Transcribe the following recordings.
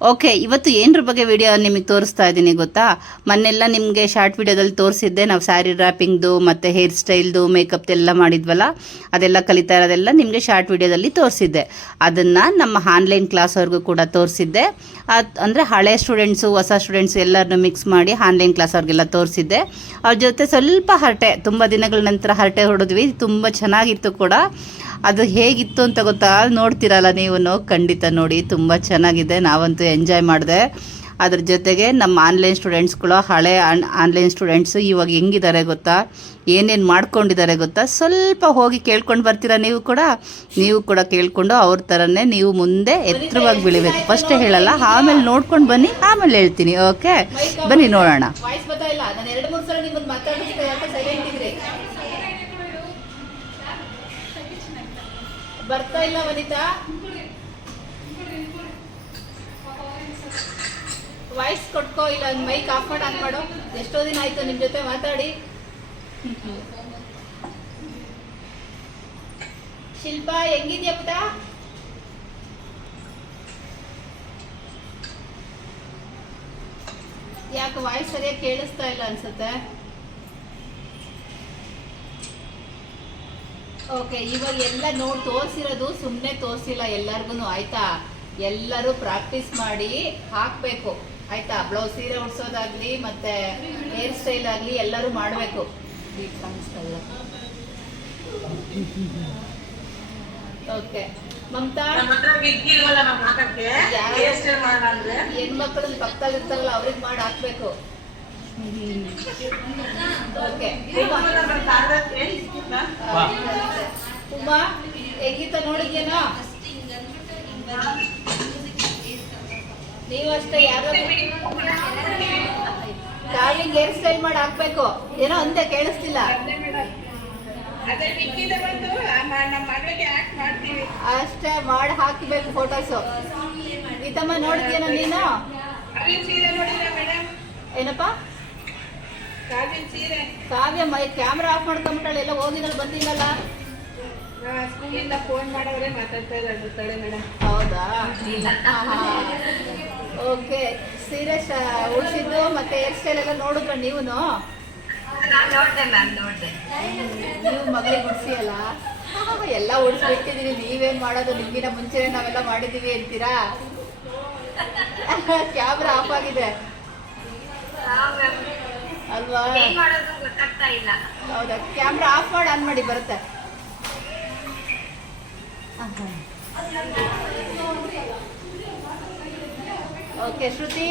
Okay ಇವತ್ತು ಏನರ ಬಗ್ಗೆ ವಿಡಿಯೋ ನಿಮಗೆ ತೋರಿಸ್ತಾ ಇದ್ದೀನಿ ಗೊತ್ತಾ? ಮೊನ್ನೆಲ್ಲ ನಿಮಗೆ ಶಾರ್ಟ್ ವಿಡಿಯೋದಲ್ಲಿ ತೋರಿಸಿದ್ದೆ, ನಾವು ಸ್ಯಾರಿ ರ್ಯಾಪಿಂಗ್ದು ಮತ್ತು ಹೇರ್ ಸ್ಟೈಲ್ದು ಎಲ್ಲ ಮಾಡಿದ್ವಲ್ಲ? ಅದೆಲ್ಲ ಕಲಿತಾ ಇರೋದೆಲ್ಲ ನಿಮಗೆ ಶಾರ್ಟ್ ವಿಡಿಯೋದಲ್ಲಿ ತೋರಿಸಿದ್ದೆ. ಅದನ್ನು ನಮ್ಮ ಆನ್ಲೈನ್ ಕ್ಲಾಸ್ವರೆಗೂ ಕೂಡ ತೋರಿಸಿದ್ದೆ. ಅದು ಅಂದರೆ ಹಳೆ ಸ್ಟೂಡೆಂಟ್ಸು ಹೊಸ ಸ್ಟೂಡೆಂಟ್ಸು ಎಲ್ಲರನ್ನೂ ಮಿಕ್ಸ್ ಮಾಡಿ ಆನ್ಲೈನ್ ಕ್ಲಾಸ್ ಅವ್ರಿಗೆಲ್ಲ ತೋರಿಸಿದ್ದೆ. ಅವ್ರ ಜೊತೆ ಸ್ವಲ್ಪ ಹರಟೆ, ತುಂಬ ದಿನಗಳ ನಂತರ ಹರಟೆ ಹೊಡೆದ್ವಿ. ತುಂಬ ಚೆನ್ನಾಗಿತ್ತು ಕೂಡ. ಅದು ಹೇಗಿತ್ತು ಅಂತ ಗೊತ್ತಾ? ನೋಡ್ತೀರಲ್ಲ ನೀವು ಖಂಡಿತ ನೋಡಿ, ತುಂಬ ಚೆನ್ನಾಗಿದೆ. ನಾವಂತೂ ಎಂಜಾಯ್ ಮಾಡಿದೆ. ಅದ್ರ ಜೊತೆಗೆ ನಮ್ಮ ಆನ್ಲೈನ್ ಸ್ಟೂಡೆಂಟ್ಸ್ಗಳು ಹಳೆ ಆನ್ಲೈನ್ ಸ್ಟೂಡೆಂಟ್ಸು ಇವಾಗ ಹೆಂಗಿದ್ದಾರೆ ಗೊತ್ತಾ? ಏನೇನು ಮಾಡ್ಕೊಂಡಿದ್ದಾರೆ ಗೊತ್ತಾ? ಸ್ವಲ್ಪ ಹೋಗಿ ಕೇಳ್ಕೊಂಡು ಬರ್ತೀರಾ ನೀವು ಕೂಡ? ನೀವು ಕೂಡ ಕೇಳಿಕೊಂಡು ಅವ್ರ ಥರನೇ ನೀವು ಮುಂದೆ ಎತ್ತರವಾಗಿ ಬೆಳಿಬೇಕು. ಫಸ್ಟ್ ಹೇಳಲ್ಲ, ಆಮೇಲೆ ನೋಡ್ಕೊಂಡು ಬನ್ನಿ, ಆಮೇಲೆ ಹೇಳ್ತೀನಿ ಓಕೆ ಬನ್ನಿ ನೋಡೋಣ. ಬರ್ತಾ ಇಲ್ಲ. ನಾನು ಎರಡು ಮೂರು ಸಲ ನಿಮ್ಮನ್ನ ಮಾತಾಡಿಸ್ತಾ ಯಾಕೆ ಸೈಲೆಂಟ್ ಇದ್ರಿ ಬರ್ತಾ ಇಲ್ಲ ವನಿತಾ ವಾಯ್ಸ್ ಕೊಟ್ಕೋ, ಇಲ್ಲ ಮೈಕ್ ಆಫ್ ಮಾಡಿ ಆನ್ ಮಾಡೋ. ಎಷ್ಟೋ ದಿನ ಆಯ್ತು ನಿಮ್ ಜೊತೆ ಮಾತಾಡಿ. ಶಿಲ್ಪಾ, ಹೆಂಗಿದ್ಯಾ ಪುಟ? ಯಾಕೆ ವಾಯ್ಸ್ ಸರಿಯಾಗಿ ಕೇಳಿಸ್ತಾ ಇಲ್ಲ ಅನ್ಸುತ್ತೆ? ಓಕೆ ಇವಾಗ ಎಲ್ಲ ನೋಡಿ ತೋರಿಸಿರೋದು ಸುಮ್ಮನೆ ತೋರಿಸಿಲ್ಲ ಎಲ್ಲರಿಗೂ ಆಯ್ತಾ? ಎಲ್ಲರೂ ಪ್ರಾಕ್ಟೀಸ್ ಮಾಡಿ ಹಾಕಬೇಕು. ಆಯ್ತಾ ಬ್ಲೌಸ್ ಸೀರೆ ಉಡ್ಸೋದಾಗ್ಲಿ ಮತ್ತೆ ಹೇರ್ ಸ್ಟೈಲ್ ಆಗಲಿ ಎಲ್ಲರೂ ಮಾಡಬೇಕು. ಕಾಣಿಸ್ತಾ ಇಲ್ಲ. ಓಕೆ ಮಮತಾ? ನಮ್ಮ ಹತ್ರ ವಿಗ್ ಇಲ್ವಲ್ಲ ನಮ್ ಹೇರ್ ಸ್ಟೈಲ್ ಮಾಡೋಣ ಅಂದ್ರೆ? ಹೆಣ್ಮಕ್ಳನ್ನ ಪಕ್ಕದಲ್ಲಿ ಇರ್ತಾರಲ್ಲ ಅವ್ರಿಗೆ ಮಾಡಿ ಹಾಕ್ಬೇಕು. ಓಕೆ ಉಮಾ? ಹೆಂಗಿತ್ತ ನೋಡಿದ್ಯೇನೋ? ನೀವು ಅಷ್ಟೇ ಯಾರೋ? ಡಾರ್ಲಿಂಗ್ ಹೇರ್ ಸ್ಟೈಲ್ ಮಾಡಿ ಹಾಕ್ಬೇಕು? ಏನೋ ಅಂದೆ ಕೇಳಿಸ್ತಿಲ್ಲ. ಅದೇ ವಿಗ್ ಇದೆ ಬಂದು ಆ- ನಮ್ಮ ಮಗಳಿಗೆ ಆಕ್ಟ್ ಮಾಡ್ತೀವಿ. ಅಷ್ಟೇ ಮಾಡಿ ಹಾಕಬೇಕು ಫೋಟೋಸು ಗೀತಮ್ಮ ನೋಡಿದ್ಯೇನೋ ನೀನು? ಏನಪ್ಪ? ಕಾವ್ಯ ಮೈ ಕ್ಯಾಮ್ರಾ ಆಫ್ ಮಾಡ್ಕೊಂಬಿಟ್ಟಾಳೆ ಎಲ್ಲ ಹೋಗಿದ್ರೆ ಬಂದಿಲ್ಲಲ್ಲ ಸ್ಕೂಲಿಂದ ಫೋನ್ ಮಾಡವ್ರೆ ಮಾತಾಡ್ತಾ ಇದ್ದಾರೆ ಹೌದಾ? ಓಕೆ ಸೀರೆ ಉಳಿಸಿದ್ದು ಮತ್ತೆ ಹೇರ್ ಸ್ಟೈಲ್ ಎಲ್ಲ ನೋಡಿದ್ರ ನೀವು ನೀವು ಮಗಳಿಗೆ ಉಡ್ಸಿ ಅಲ್ಲ? ಎಲ್ಲ ಉಡ್ಸ್ಬಿಟ್ಟಿದೀನಿ ನೀವೇನ್ ಮಾಡೋದು? ನಿಮ್ಗಿನ ಮುಂಚೆನೆ ನಾವೆಲ್ಲ ಮಾಡಿದೀವಿ ಅಂತೀರಾ? ಕ್ಯಾಮ್ರಾ ಆಫ್ ಆಗಿದೆ. ಅಲ್ವಾ? ಹೌದಾ? ಕ್ಯಾಮ್ರಾ ಆಫ್ ಮಾಡಿ ಆನ್ ಮಾಡಿ ಬರುತ್ತೆ. ಓಕೆ ಶ್ರುತಿ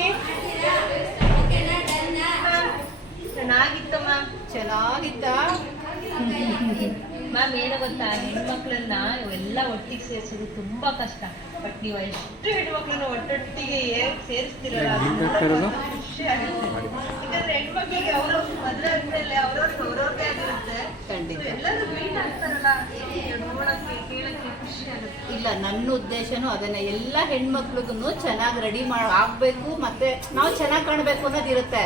ಚೆನ್ನಾಗಿತ್ತು ಮ್ಯಾಮ್ ಚೆನ್ನಾಗಿತ್ತಾ? ಮ್ಯಾಮ್ ಏನೋ ಗೊತ್ತಾ ಹೆಣ್ಮಕ್ಳನ್ನ ಇವೆಲ್ಲ ಒಟ್ಟಿಗೆ ಸೇರಿಸೋದು ತುಂಬಾ ಕಷ್ಟ. ಬಟ್ ನೀವು ಎಷ್ಟು ಹೆಣ್ಮಕ್ಳನ್ನ ಒಟ್ಟೊಟ್ಟಿಗೆ ಹೇಗ್ ಸೇರಿಸ್ತಿರಲ್ಲ ಖುಷಿ ಆಗುತ್ತೆ. ಯಾಕಂದ್ರೆ ಹೆಣ್ಮಕ್ಳಿಗೆ ಅವ್ರ ಮದುವೆ ಆದ್ಮೇಲೆ ಅವ್ರವ್ರಿಗೆ ಅವ್ರವ್ರದೇ ಆಗಿರುತ್ತೆ. ಖಂಡಿತ. ಎಲ್ಲರೂ ಮೀಟ್ ಆಗ್ತಾರಲ್ಲ ನೋಡಕ್ಕೆ ಇಲ್ಲ ನನ್ನ ಉದ್ದೇಶನೂ ಅದನ್ನೇ. ಎಲ್ಲ ಹೆಣ್ಮಕ್ಳಿಗೂ ಚೆನ್ನಾಗಿ ರೆಡಿ ಮಾಡಿ ಆಗ್ಬೇಕು ಮತ್ತೆ ನಾವು ಚೆನ್ನಾಗಿ ಕಾಣಬೇಕು ಅನ್ನೋದು ಇರುತ್ತೆ.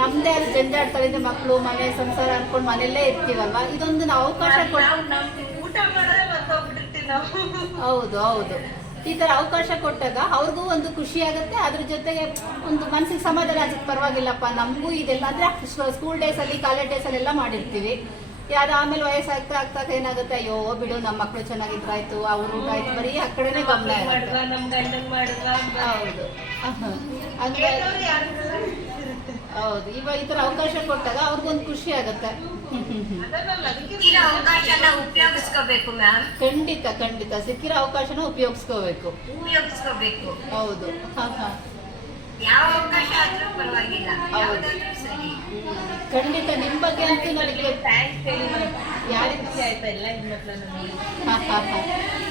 ನಮ್ದೇ ಅಲ್ಲಿ ಜಂಜಾಡ್ತಾಳಿಂದ ಮಕ್ಕಳು ಮನೆ ಸಂಸಾರ ಅನ್ಕೊಂಡು ಮನೆಯಲ್ಲೇ ಇರ್ತೀವಲ್ವ? ಇದೊಂದು ನಾವು ಅವಕಾಶ ಹೌದು ಹೌದು. ಈ ತರ ಅವಕಾಶ ಕೊಟ್ಟಾಗ ಅವ್ರಿಗೂ ಒಂದು ಖುಷಿ ಆಗುತ್ತೆ. ಅದ್ರ ಜೊತೆಗೆ ಒಂದು ಮನ್ಸಿಗೆ ಸಮಾಧಾನ ಆಗುತ್ತೆ. ಪರವಾಗಿಲ್ಲಪ್ಪ ನಮಗೂ ಇದೆಲ್ಲ ಅಂದ್ರೆ ಸ್ಕೂಲ್ ಡೇಸ್ ಅಲ್ಲಿ ಕಾಲೇಜ್ ಡೇಸ್ ಅಲ್ಲಿ ಎಲ್ಲ ಮಾಡಿರ್ತೀವಿ. ಯಾರು ಆಮೇಲೆ ವಯಸ್ಸಾಗ್ತಾ ಆಗ್ತಾ ಏನಾಗುತ್ತೆ ಅಯ್ಯೋ ಬಿಡು ನಮ್ಮ ಮಕ್ಕಳು ಚೆನ್ನಾಗಿದ್ರಾಯ್ತು ಅವ್ರ ಊಟ ಆಯ್ತು ಬರೀ ಆ ಕಡೆನೇ ಗಮನ ಹೌದು. ಹೌದು. ಇವಾಗ ಈ ತರ ಅವಕಾಶ ಕೊಟ್ಟಾಗ ಅವ್ರಿಗೊಂದು ಖುಷಿ ಆಗುತ್ತೆ. ಉಪಯೋಗಿಸ್ಕೋಬೇಕು ಮ್ಯಾಮ್. ಖಂಡಿತ ಖಂಡಿತ. ಸಿಕ್ಕಿರೋ ಅವಕಾಶನ ಉಪಯೋಗಿಸ್ಕೋಬೇಕು. ಉಪಯೋಗಿಸ್ಕೋಬೇಕು. ಹೌದು. ಹಾ ಹಾ ಯಾವ ಅವಕಾಶ ಆದ್ರೂ ಪರವಾಗಿಲ್ಲ. ಯಾವುದಾದ್ರೂ ಸರಿ. ಖಂಡಿತ ನಿಮ್ಮ ಬಗ್ಗೆ ಅಂತೂ ನನಗೆ ಥ್ಯಾಂಕ್ಸ್ ಹೇಳಿ ಯಾರಿಗೆ ಆಯ್ತಾ ಎಲ್ಲ ಹೆಣ್ಮಕ್ಳನ್ನ ಹಾ, ಹಾ, ಹಾ.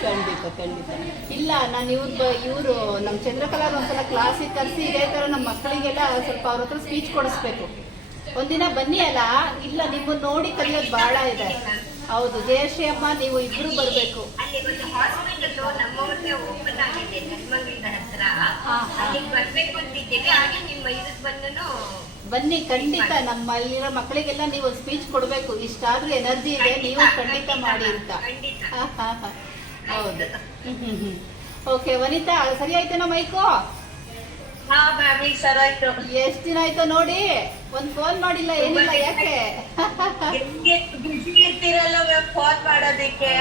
ಖಂಡಿತ ಖಂಡಿತ. ಇಲ್ಲ ನಾನು ಇವ್ರ ಇವರು ನಮ್ಮ ಚಂದ್ರಕಲಾ ಒಂದ್ಸಲ ಕ್ಲಾಸಿಗೆ ಕರೆಸಿ ಇದೇ ಥರ ನಮ್ಮ ಮಕ್ಕಳಿಗೆಲ್ಲ ಸ್ವಲ್ಪ ಅವ್ರ ಹತ್ರ ಸ್ಪೀಚ್ ಕೊಡಿಸ್ಬೇಕು. ಒಂದಿನ ಬನ್ನಿ ಅಲ್ಲ? ಇಲ್ಲ ನಿಮ್ಮನ್ನ ನೋಡಿ ಕಲಿಯೋದು ಭಾಳ ಇದೆ. ಹೌದು ಜಯಶ್ರೀ ಅಮ್ಮ ನೀವು ಇಬ್ರು ಬರಬೇಕು. ಅಲ್ಲಿ ಒಂದು ಹಾಸ್ಪಿಟಲ್ ನಮ್ಮವರಿಗೆ ಓಪನ್ ಆಗಿದೆ ಬನ್ನಿ ಖಂಡಿತ ನಮ್ಮಲ್ಲಿರೋ ಮಕ್ಕಳಿಗೆಲ್ಲ ನೀವು ಸ್ಪೀಚ್ ಕೊಡಬೇಕು. ಇಷ್ಟಾದ್ರೂ ಎನರ್ಜಿ ಇದೆ ನೀವು ಖಂಡಿತ ಮಾಡಿ ಅಂತ. ಹೌದು. ಓಕೆ ವನಿತಾ ಸರಿ ಆಯ್ತೇನೋ ಮೈಕು? ಹಾ ಮ್ಯಾಮ್ ಈಗ ಸರಾಯ್ತು ಎಷ್ಟ್ ದಿನ ಆಯ್ತು ನೋಡಿ? ಒಂದ್ ಫೋನ್ ಮಾಡಿಲ್ಲ ಏನಿಲ್ಲ ಯಾಕೆ? ಹೆಂಗೆ ಬಿಸಿ ಇರ್ತೀರಲ್ಲ ಮ್ಯಾಮ್ ಫೋನ್ ಮಾಡೋದಿಕ್ಕೆ?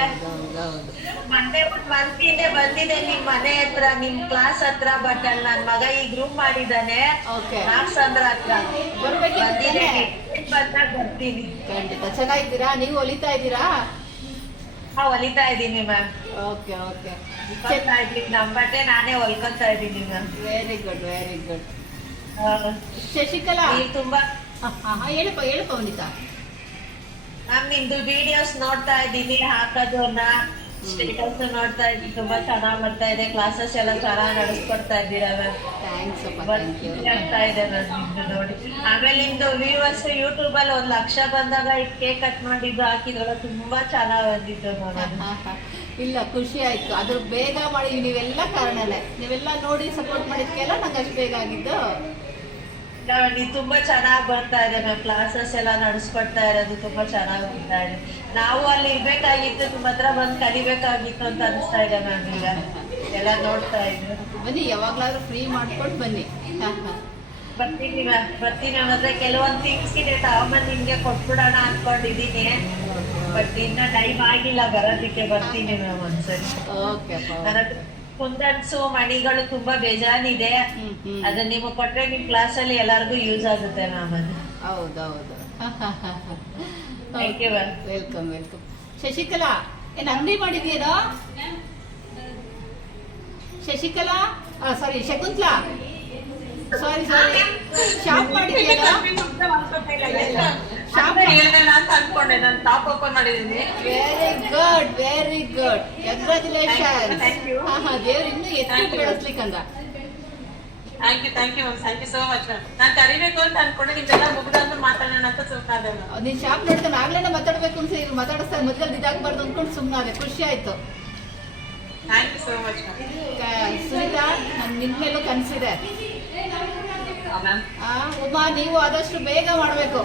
ಮೊನ್ನೆ ಒಂದ್ ಮಂತ್ ಹಿಂದೆ ಬಂದಿದೆ ನಿಮ್ ಮನೆ ಹತ್ರ ನಿಮ್ ಕ್ಲಾಸ್ ಹತ್ರ ಬಟ್ ಅಲ್ಲಿ ನನ್ ಮಗ ಈಗ ರೂಮ್ ಮಾಡಿದಾನೆ ಓಕೆ ನಾಗ್ಸಂದ್ರ ಹತ್ರ ಬರ್ಬೇಕಿತ್ತು ಬಂದಿದ್ದೀನಿ? ಬಂದಾಗ ಬರ್ತೀನಿ. ಖಂಡಿತ. ಚೆನ್ನಾಗಿದ್ದೀರಾ? ನೀವು ಹೊಲಿತಾ ಇದ್ದೀರಾ? ಹಾ ಹೊಲಿತಾ ಇದ್ದೀನಿ ಮ್ಯಾಮ್ ಓಕೆ ಓಕೆ ನಮ್ಮ ಬಟ್ಟೆ ನಾನೇ ಹೊಲ್ಕೊತಾ ಇದ್ದೀನಿ ma'am very good very good Shashikala? ನೀವು ತುಂಬಾ ಹೇಳಪ್ಪ ಹೇಳಪ್ಪ ವನಿತಾ ಮ್ಯಾಮ್ ನಿಮ್ದು ವಿಡಿಯೋಸ್ ನೋಡ್ತಾ ಇದ್ದೀನಿ ಹಾಕೋದನ್ನ ಸ್ಟೇಟಸ್ ನೋಡ್ತಾ ಇದ್ದೀನಿ ತುಂಬಾ ಚೆನ್ನಾಗಿ ಬರ್ತಾ ಇದೆ. ಕ್ಲಾಸಸ್ ಎಲ್ಲ ಚೆನ್ನಾಗಿ ನಡೆಸ್ಕೊಡ್ತಾ ಇದ್ದೀರಾ ಆಗ್ತಾ ಇದೆ ನೋಡಿ. ಆಮೇಲೆ ನಿಮ್ದು ವ್ಯೂವರ್ಸ್ ಯೂಟ್ಯೂಬ್ ಅಲ್ಲಿ ಒಂದ್ ಲಕ್ಷ ಬಂದಾಗ ಕೇಕ್ ಕಟ್ ಮಾಡಿದ್ದು ಹಾಕಿದ್ರಲ್ಲ ತುಂಬಾ ಚೆನ್ನಾಗಿ ಮ್ಯಾಮ್ ಇಲ್ಲ ಖುಷಿ ಆಯ್ತು. ಅದ್ರ ಬೇಗ ಮಾಡಿ ನೀವೆಲ್ಲ ಕಾರಣನೇ ನೀವೆಲ್ಲ ನೋಡಿ ಸಪೋರ್ಟ್ ಮಾಡಿದ್ಕೆಲ್ಲ ನಂಗೆ ಅಷ್ಟು ಬೇಗ ಆಗಿದ್ದು. ನೀವು ತುಂಬಾ ಚೆನ್ನಾಗಿ ಬರ್ತಾ ಇದೆ ಮ್ಯಾಮ್ ಕ್ಲಾಸಸ್ ಎಲ್ಲ ನಡೆಸ್ಕೊಡ್ತಾ ಇರೋದು ತುಂಬಾ ಚೆನ್ನಾಗಿ ಬರ್ತಾ ಇದೆ. ನಾವು ಅಲ್ಲಿ ಇರ್ಬೇಕಾಗಿತ್ತು ನಿಮ್ಮ ಹತ್ರ ಬಂದು ಕಲಿಬೇಕಾಗಿತ್ತು ಅಂತ ಅನಿಸ್ತಾ ಇದೆ ಮ್ಯಾಮ್ ಈಗ. ಎಲ್ಲ ನೋಡ್ತಾ ಇದ್ರು. ಬನ್ನಿ ಯಾವಾಗ್ಲಾದ್ರೂ ಫ್ರೀ ಮಾಡ್ಕೊಂಡು ಬನ್ನಿ. ಬರ್ತೀನಿ ಮ್ಯಾಮ್ ಬರ್ತೀನಿ ಮತ್ತೆ ಕೆಲವೊಂದು ಥಿಂಗ್ಸ್ ಇದೆ ತಾವಮ್ಮ ನಿಮ್ಗೆ ಕೊಟ್ಬಿಡೋಣ ಅನ್ಕೊಂಡಿದೀನಿ ಬಟ್ ಇನ್ನ ಟೈಮ್ ಆಗಿಲ್ಲ ಬರೋದಿಕ್ಕೆ ಬರ್ತೀನಿ ಮ್ಯಾಮ್ ಒಂದ್ಸರಿ. ಓಕೆ ಕುಂದನ್ಸು ಮಣಿಗಳು ತುಂಬಾ ಬೇಜಾನಿದೆ ಅದನ್ನ ನೀವು ಕೊಟ್ರೆ ನಿಮ್ ಕ್ಲಾಸ್ ಅಲ್ಲಿ ಎಲ್ಲಾರ್ಗು ಯೂಸ್ ಆಗುತ್ತೆ ಮ್ಯಾಮ್ ಅದು. ಹೌದೌದು. ವೆಲ್ಕಮ್ ವೆಲ್ಕಮ್ ಶಶಿಕಲಾ ಏನ್ ಅಂಗಡಿ ಮಾಡಿದ್ಯೇನೋ Shashikala? Sorry Shakuntala? Sorry sorry shop ಮಾಡಿದ್ಯೇನೋ shop ಅನ್ಕೊಂಡೆ ನಾನು ಟಾಪ್ ಓಪನ್ ಮಾಡಿದ್ದೀನಿ. Very good very good congratulation Thank you ಹಾ ಹಾ ದೇವ್ರು ಇನ್ನೂ ಎತ್ತು. ಬೆಳೆಸ್ಲಿಕ್ಕಂದ. Thank you thank you ma'am thank you so much ma'am ನಾನು ಕರಿಬೇಕು ಅಂತ ಅನ್ಕೊಂಡೆ ನಿಮ್ದೆಲ್ಲ ಮುಗ್ದಾದ್ಮೇಲೆ ಮಾತಾಡೋಣ ಅಂತ ಸುಮ್ಮನಾದೆ ನಿನ್. ಶಾಪ್ ನೋಡ್ತಾನೆ ಆಗ್ಲೇನೆ ಮಾತಾಡ್ಬೇಕು ಅಂತ ಇವ್ರು ಮಾತಾಡಿಸ್ತಾರೆ ಮೊದಲು ಇದಾಗಬಾರ್ದು ಅಂದ್ಕೊಂಡು ಸುಮ್ಮನಾದೆ ಖುಷಿ ಆಯ್ತು. Thank you so much ma'am Sunita ನನ್ ನಿನ್ ಮೇಲೂ ಕನ್ಸಿದೆ ಆ ಉಮಾ ನೀವು ಆದಷ್ಟು ಬೇಗ ಮಾಡಬೇಕು.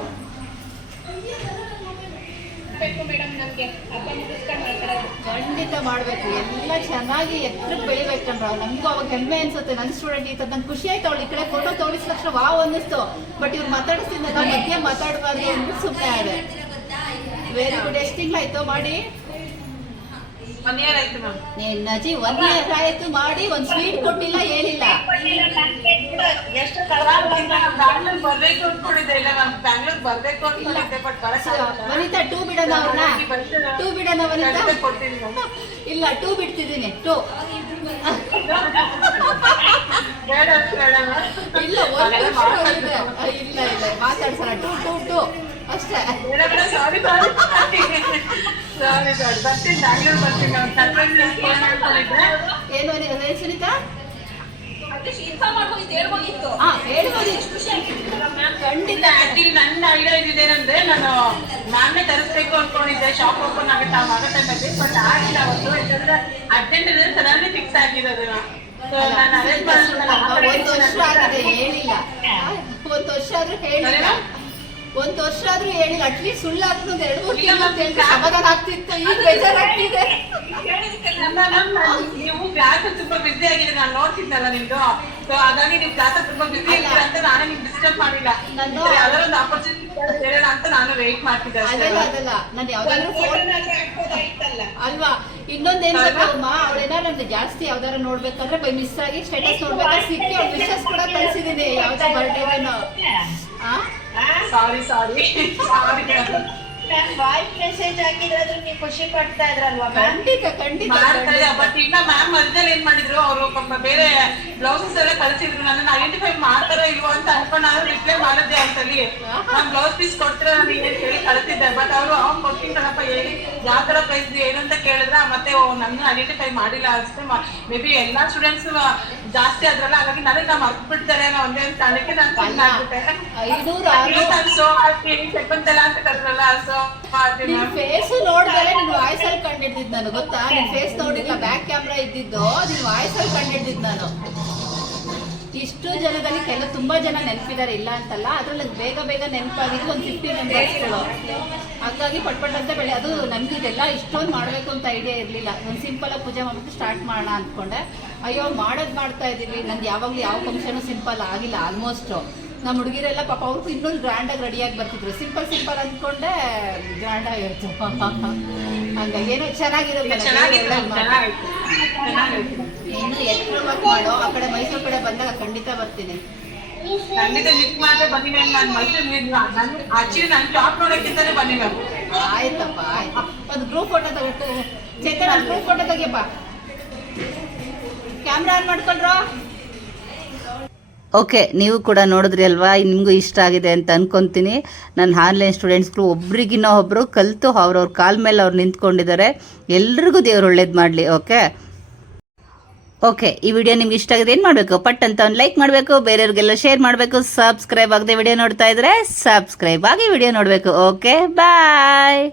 ಮೇಡಮ್ ನಮಗೆ. ಹಬ್ಬ ಮುಗಿಸ್ಕೊಂಡು ಮಾಡ್ತಾರೆ. ಖಂಡಿತ ಮಾಡಬೇಕು. ಎಲ್ಲ ಚೆನ್ನಾಗಿ ಎತ್ತರಕ್ಕೆ ಬೆಳಿಬೇಕಂದ್ರ ನಮಗೂ ಅವಾಗ ಹೆಮ್ಮೆ ಅನ್ಸುತ್ತೆ. ನನ್ನ ಸ್ಟೂಡೆಂಟ್ ಈ ಥರ ನಂಗೆ ಖುಷಿ ಆಯ್ತು. ಅವಳು ಈ ಕಡೆ ಫೋಟೋ ತೋರಿಸಿದ ತಕ್ಷಣ ವಾವ್ ಅನ್ನಿಸ್ತು. ಬಟ್ ಇವ್ರು ಮಾತಾಡಿಸ್ತಿದ್ದಾಗ ಮಧ್ಯೆ ಮಾತಾಡಬಾರ್ದು ಅಂದ್ರೆ ಸುಮ್ಮನೆ ಆದೆ. ವೆರಿ ಗುಡ್ ಎಷ್ಟು ತಿಂಗಳಾಯ್ತು? ಮಾಡಿ. ಒನ್ ಇಯರ್ ಆಯ್ತು ಮ್ಯಾಮ್ ನೀನ್ ನಜಿ ಒನ್ ಇಯರ್ ಆಯ್ತು. ಮಾಡಿ. ಒಂದ್ ಸ್ವೀಟ್ ಕೊಟ್ಟಿಲ್ಲ ಏನಿಲ್ಲ. ಬ್ಯಾಂಗ್ಳೂರ್ ಬರ್ಬೇಕು ಅನ್ಕೊಂಡಿದ್ದೆ. ಇಲ್ಲ ನಾನು ಬ್ಯಾಂಗ್ಳೂರ್ ಬರ್ಬೇಕು ಅನ್ಕೊಂಡಿದ್ದೆ ಬಟ್ ವನಿತಾ ಟೂ ಬಿಡೋಣ ಅವ್ರನ್ನ? ಟೂ ಬಿಡೋಣ ವನಿತಾ? ಕೊಡ್ತೀನಿ ಇಲ್ಲ ಟೂ ಬಿಡ್ತಿದ್ದೀನಿ ಟೂ. ಬೇಡ ಇಲ್ಲ ಇಲ್ಲ ಇಲ್ಲ ಮಾತಾಡ್ಸೋಣ. Two two two. ಅಷ್ಟೇ. ಸಾರಿ ಸಾರಿ ಬರ್ತೀನಿ ಬ್ಯಾಂಗ್ಳೂರ್ ಬರ್ತೀನಿ. ಏನು ಸುನಿತಾ? ಖಂಡಿತ. ಆಕ್ಚುಲಿ ನನ್ನ ಐಡಿಯಾ ಇದೇನಂದ್ರೆ ನಾನು ಮ್ಯಾಮ್ನೇ ತರಿಸ್ಬೇಕು ಅನ್ಕೊಂಡಿದ್ದೆ. ಶಾಪ್ ಓಪನ್ ಆಗುತ್ತೆ ಆಗ ಟೈಮಲ್ಲಿ ಬಟ್ ಆಗಿಲ್ಲ ಅವತ್ತು. ಯಾಕಂದ್ರೆ ಅರ್ಜೆಂಟ್ ಇದ್ರೆ ಸಡನ್ಲಿ ಫಿಕ್ಸ್ ಆಗಿರೋದು ಸೊ ನಾನು ಅರೇಂಜ್ ಒಂದು ವರ್ಷ ಆಗಿದೆ ಹೇಳಿಲ್ಲ. ಒಂದು ವರ್ಷ ಆದ್ರೂ ಹೇಳಿಲ್ಲ. ಒಂದು ವರ್ಷ ಆದ್ರೂ ಹೇಳಿಲ್ಲ ಅಟ್ಲೀಸ್ಟ್ ಸುಳ್ಳಾದ್ರೂ ಒಂದು ಎರಡು ಮೂರು ತಿಂಗಳು ಅಂತ ಹೇಳಿದ್ರೆ ಸಮಾಧಾನ ಆಗ್ತಿತ್ತು ಈಗ ಬೇಜಾರಾಗ್ತಿದೆ. ನೀವು ಕ್ಲಾಸ್ ತುಂಬಾ ಬಿಸಿ ಆಗಿದೆ ನಾನು ನೋಡ್ತಿದ್ದಲ್ಲ ನಿಮ್ದು. ಸೊ ಹಾಗಾಗಿ ನೀವು ಕ್ಲಾಸ್ ತುಂಬಾ ಬಿಸಿ ಆಗಿದ್ದೀರ ಅಂತ ನಾನೇ ನಿಮ್ಗೆ ಡಿಸ್ಟರ್ಬ್ ಮಾಡಿಲ್ಲ. ಯಾವ್ದಾದ್ರು ಒಂದು ಆಪರ್ಚುನಿಟಿ ಹೇಳೋಣ ಅಂತ ನಾನು ವೇಟ್ ಮಾಡ್ತಿದ್ದೆ ಅದಲ್ಲ ಅದಲ್ಲ. ನಾನು ಯಾವ್ದಾದ್ರು ಅಲ್ವಾ? ಇನ್ನೊಂದೇನ್ ಗೊತ್ತಮ್ಮ ಅವ್ರೇನ ನಮ್ದು ಜಾಸ್ತಿ ಯಾವ್ದಾರ ನೋಡ್ಬೇಕಂದ್ರೆ ಬೈ ಮಿಸ್ ಆಗಿ ಸ್ಟೇಟಸ್ ನೋಡ್ಬೇಕಾದ್ರೆ ಸಿಕ್ಕಿ ಅವ್ಳು ವಿಶಸ್ ಕೂಡ ಕಳ್ಸಿದೀನಿ. ಯಾವ್ದೋ ಬರ್ಡೇನು ಆ? Sorry sorry sorry ma'am voice message ಹಾಕಿದ್ರೆ ನೀವು ಖುಷಿ ಪಡ್ತಾ ಇದ್ರಲ್ವಾ ಮ್ಯಾಮ್ ಖಂಡಿತ ಖಂಡಿತ ಮಾಡ್ತಾ ಖಂಡಿತ. ಬಟ್ ಇನ್ನ ಮ್ಯಾಮ್ ಮಧ್ಯದಲ್ಲಿ ಏನ್ ಮಾಡಿದ್ರು ಅವರು ಬೇರೆ ಬ್ಲೌಸಸ್ ಎಲ್ಲ ಕಳಿಸಿದ್ರು ನನ್ನ ಐಡೆಂಟಿಫೈ ಮಾಡ್ತಾರೋ ಇಲ್ವೋ ಅಂತ ಅನ್ಕೊಂಡು ನಾನು ರಿಪ್ಲೈ ಮಾಡಿದ್ದೆ ಅಂತಲ್ಲಿ. ನಾನು ಬ್ಲೌಸ್ ಪೀಸ್ ಕೊಡ್ತೀರಾ ಅಂತ ಹೇಳಿ ಕಳಿಸಿದ್ದೆ ಬಟ್ ಅವರು ಅವ್ನು ಕೊಡ್ತೀನಿ ಕಣಪ್ಪ ಹೇಳಿ ಯಾವ ತರ ಪ್ರೈಸ್ ಏನು ಅಂತ ಕೇಳಿದ್ರೆ ಮತ್ತೆ ಓ, ನನ್ನ ಐಡೆಂಟಿಫೈ ಮಾಡಿಲ್ಲ ಅಷ್ಟೇ ಮೇ ಬಿ ಎಲ್ಲಾ ಸ್ಟೂಡೆಂಟ್ಸ್ ಜಾಸ್ತಿ ಆದ್ರಲ್ಲ ಹಾಗಾಗಿ ನನಗೆ ನಾ ಮರ್ತು ಬಿಡ್ತಾರೆ ಅನ್ನೋ ಒಂದೇ ಸ್ಥಾನಕ್ಕೆ ನಾನು ಸಣ್ಣ ಆರು ಸೋ ಶಕುಂತಲ ಅಂತ ಕರೆದ್ರಲ್ಲ ಸೊ ಫೇಸ್ ನೋಡಿದ್ರೆ ನಿನ್ ವಾಯ್ಸ್ ಅಲ್ಲಿ ಕಂಡಿಡ್ದಿದ್ ನಾನು ಗೊತ್ತಾ? ನಿನ್ ಫೇಸ್ ನೋಡಿಲ್ಲ ಬ್ಯಾಕ್ ಕ್ಯಾಮ್ರಾ ಇದ್ದಿದ್ದು ನಿನ್ ವಾಯ್ಸ್ ಅಲ್ಲಿ ಕಂಡಿಡ್ದಿದ್ ನಾನು. ಇಷ್ಟು ಜನದಲ್ಲಿ ಕೆಲವು ತುಂಬಾ ಜನ ನೆನಪಿದ್ದಾರೆ ಇಲ್ಲ ಅಂತಲ್ಲ ಅದ್ರಲ್ಲಿ ಬೇಗ ಬೇಗ ನೆನಪಾಗಿದ್ದು ಒಂದು ಫಿಫ್ಟಿ ಮೆಂಬರ್ಸ್ಗಳು ಹಾಗಾಗಿ ಪಟ್ ಪಟ್ ಅಂತ ಬೆಳೆ ಅದು ನಮ್ಗೆ ಇದೆಲ್ಲ ಇಷ್ಟೊಂದು ಮಾಡಬೇಕು ಅಂತ ಐಡಿಯಾ ಇರಲಿಲ್ಲ. ಒಂದು ಸಿಂಪಲ್ ಆಗಿ ಪೂಜೆ ಮಾಡ್ಬಿಟ್ಟು ಸ್ಟಾರ್ಟ್ ಮಾಡೋಣ ಅಂದ್ಕೊಂಡೆ ಅಯ್ಯೋ ಮಾಡೋದು ಮಾಡ್ತಾ ಇದೀವಿ ನಂದು ಯಾವಾಗಲೂ ಯಾವ ಫಂಕ್ಷನು ಸಿಂಪಲ್ ಆಗಿಲ್ಲ ಆಲ್ಮೋಸ್ಟ್ ನಮ್ಮ ಹುಡುಗಿರೆಲ್ಲ ಪಾಪ ಅವ್ರಿಗೂ ಇನ್ನೊಂದು ಗ್ರ್ಯಾಂಡಾಗಿ ರೆಡಿಯಾಗಿ ಬರ್ತಿದ್ರು. ಸಿಂಪಲ್ ಸಿಂಪಲ್ ಅಂದ್ಕೊಂಡೆ ಗ್ರ್ಯಾಂಡ್ ಆಗಿರ್ತು ಹಂಗಾಗಿ ಏನೋ ಚೆನ್ನಾಗಿರುತ್ತೆ. ಮಾಡು. ಚೆನ್ನಾಗಿತ್ತು ಚೆನ್ನಾಗಿತ್ತು ಮಾಡೋ ಆ ಕಡೆ ಮೈಸೂರು ಕಡೆ ಬಂದಾಗ ಖಂಡಿತ ಬರ್ತೀನಿ. ಖಂಡಿತ ಮಿಸ್ ಮಾಡಿದ್ರೆ ಬನ್ನಿ ಮ್ಯಾಮ್ ನಾನು ಮೈಸೂರು ನನ್ ಆಕ್ಚುಲಿ ನಾನು ಶಾಪ್ ನೋಡೋಕ್ಕಿಂತಾನೆ ಬನ್ನಿ ಮ್ಯಾಮ್ ಆಯ್ತಪ್ಪ ಆಯ್ತು. ಒಂದು ಗ್ರೂಪ್ ಫೋಟೋ ತಗೊಟ್ಟು ಚೇತನ್ ಗ್ರೂಪ್ ಫೋಟೋ ತೆಗಿಯಪ್ಪ ಕ್ಯಾಮ್ರಾ ಆನ್ ಮಾಡ್ಕೊಳ್ರೋ? ಓಕೆ ನೀವು ಕೂಡ ನೋಡಿದ್ರಿ ಅಲ್ವಾ? ನಿಮಗೂ ಇಷ್ಟ ಆಗಿದೆ ಅಂತ ಅನ್ಕೊಂತೀನಿ. ನನ್ನ ಆನ್ಲೈನ್ ಸ್ಟೂಡೆಂಟ್ಸ್ಗಳು ಒಬ್ರಿಗಿನ್ನ ಒಬ್ಬರು ಕಲಿತು ಅವ್ರವ್ರ ಕಾಲ ಮೇಲೆ ಅವ್ರು ನಿಂತ್ಕೊಂಡಿದ್ದಾರೆ. ಎಲ್ರಿಗೂ ದೇವ್ರು ಒಳ್ಳೇದು ಮಾಡಲಿ ಓಕೆ? ಓಕೆ ಈ ವಿಡಿಯೋ ನಿಮ್ಗೆ ಇಷ್ಟ ಆಗಿದೆ, ಏನು ಮಾಡಬೇಕು? ಪಟ್ ಅಂತ ಒಂದು ಲೈಕ್ ಮಾಡಬೇಕು, ಬೇರೆಯವ್ರಿಗೆಲ್ಲ ಶೇರ್ ಮಾಡಬೇಕು ಸಬ್ಸ್ಕ್ರೈಬ್ ಆಗದೆ ವಿಡಿಯೋ ನೋಡ್ತಾ ಇದ್ರೆ ಸಬ್ಸ್ಕ್ರೈಬ್ ಆಗಿ ವಿಡಿಯೋ ನೋಡಬೇಕು. Okay bye